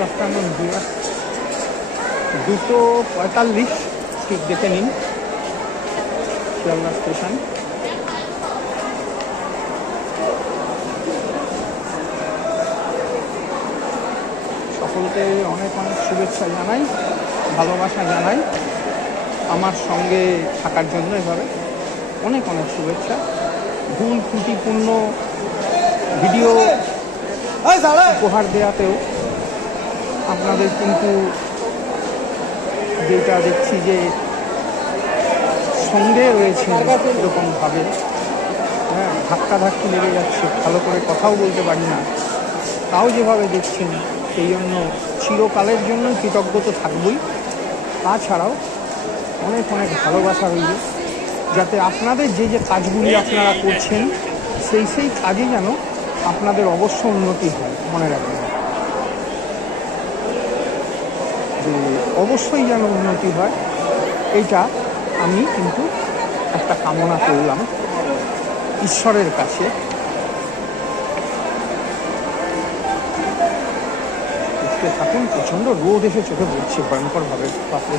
Viewer দুটো পঁয়তাল্লিশ ঠিক দেখে নিন। শিয়ালদা স্টেশন। সকলকে অনেক অনেক শুভেচ্ছা জানাই ভালোবাসা জানাই। আমার সঙ্গে থাকার জন্য এভাবে অনেক অনেক শুভেচ্ছা। ভুল ত্রুটিপূর্ণ ভিডিও উপহার দেওয়াতেও আপনাদের কিন্তু যেটা দেখছি যে সঙ্গে রয়েছে এরকমভাবে। হ্যাঁ ধাক্কা ধাক্কি লেগে যাচ্ছে, ভালো করে কথাও বলতে পারি না। তাও যেভাবে দেখছেন, সেই জন্য চিরকালের জন্য কৃতজ্ঞ তো থাকবই। তাছাড়াও অনেক অনেক ভালোবাসা রইল, যাতে আপনাদের যে যে কাজগুলি আপনারা করছেন, সেই সেই কাজে যেন আপনাদের অবশ্য উন্নতি হয়, মনে রাখবেন যে অবশ্যই যেন উন্নতি হয়, এটা আমি কিন্তু একটা কামনা করলাম ঈশ্বরের কাছে। থাকুন, প্রচণ্ড রোদ এসে চোখে পড়ছে, ভয়ঙ্করভাবে, বাপরে।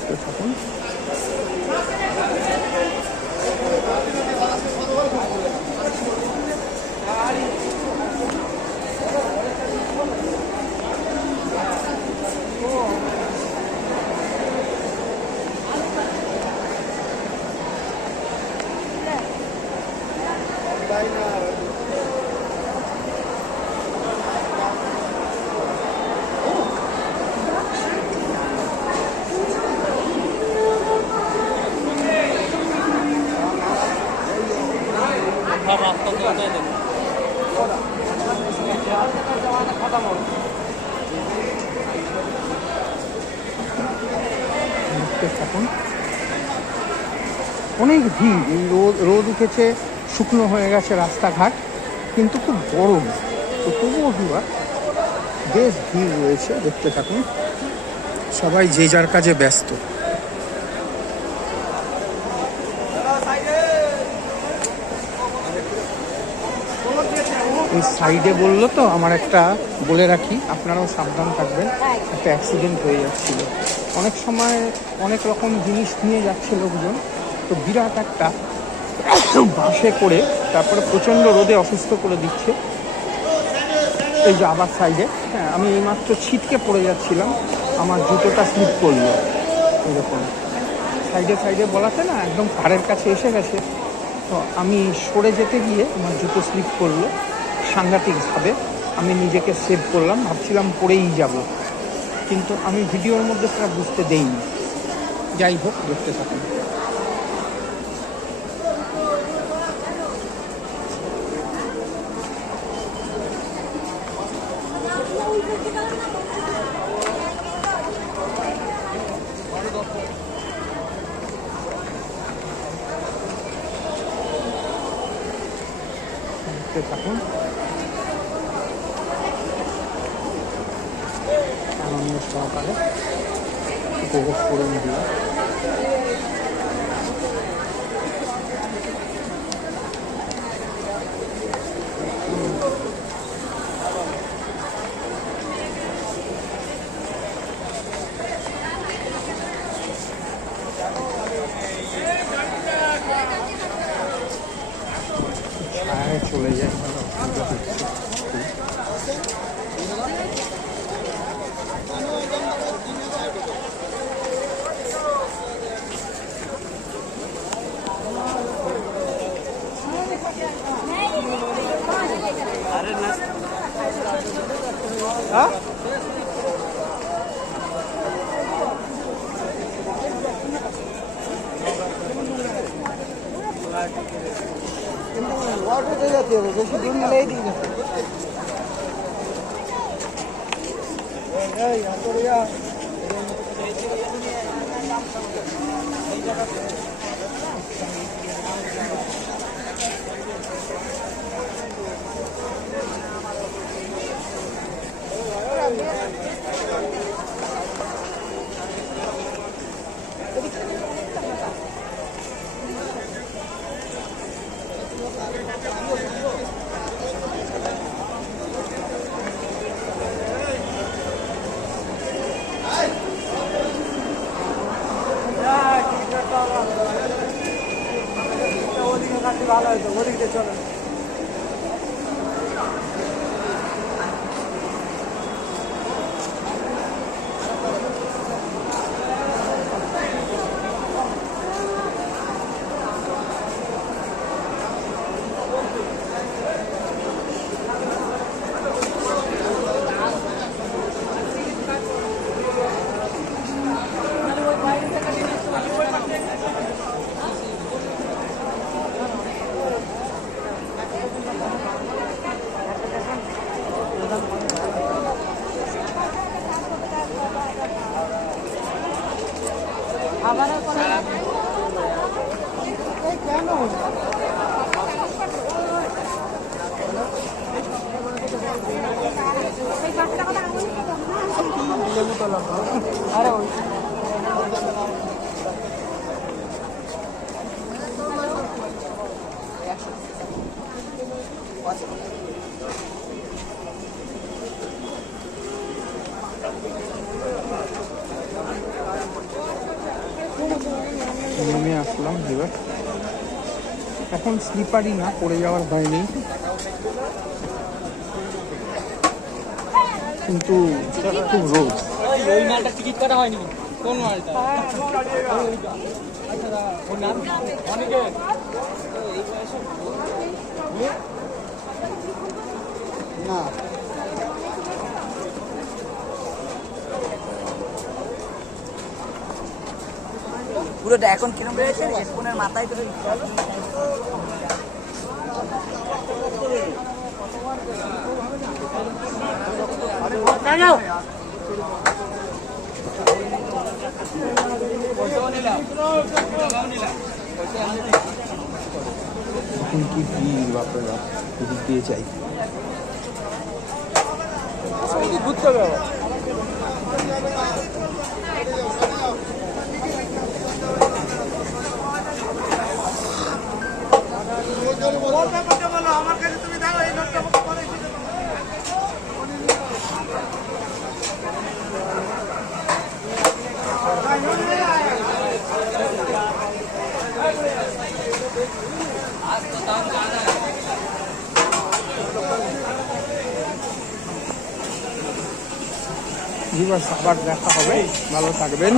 দেখতে থাকুন দেখতে থাকুন অনেক ভিড়। এই রোদ রোদ উঠেছে, শুকনো হয়ে গেছে রাস্তাঘাট, কিন্তু খুব গরম। তো তবুও ভিড় বেশ ভিড় রয়েছে, দেখতে থাকুন। সবাই যে যার কাজে ব্যস্ত। এই সাইডে বলল তো, আমার একটা বলে রাখি, আপনারাও সাবধান থাকবেন, একটা অ্যাক্সিডেন্ট হয়ে যাচ্ছিল। অনেক সময় অনেক রকম জিনিস নিয়ে যাচ্ছে লোকজন। তো বিরাট একটা বাসে করে তারপরে প্রচণ্ড রোদে অসুস্থ করে দিচ্ছে। এই যে আবার সাইডে। হ্যাঁ আমি এইমাত্র ছিটকে পড়ে যাচ্ছিলাম। আমার জুতোটা স্লিপ করল। এরকম। সাইডে সাইডে বলাতে না, একদম পাড়ের কাছে এসে গেছে। তো আমি সরে যেতে গিয়ে আমার জুতো স্লিপ করল। সাংঘাতিকভাবে আমি নিজেকে সেভ করলাম। ভাবছিলাম পড়েই যাব। কিন্তু আমি ভিডিওর মধ্যে সেটা বুঝতে দেইনি। যাই হোক, দেখতে থাকুন। থাকুন আনন্দ সহকারে উপভোগ করুন দিয়ে Vardı da yatıyoruz. Eşi dönmeleydi. Hey, Antalya. Thank you. হ্যাঁ, ভালো হয়তো ওদিকে চলে ভালো হতো ওদিকে চলো নেমে আসলাম এবার। এখন স্লিপারই না পড়ে যাওয়ার ভয় নেই। কিন্তু খুব রোদ। না। পুরোটা এখন কিরম রয়েছে হেডফোনের মাথায় করে এখন কি ভিড় বাপরে বাপ? এদিক দিয়ে চাই ঘুরতে হবে আবার। ভিউয়ার্স আবার দেখা হবে। ভালো থাকবেন।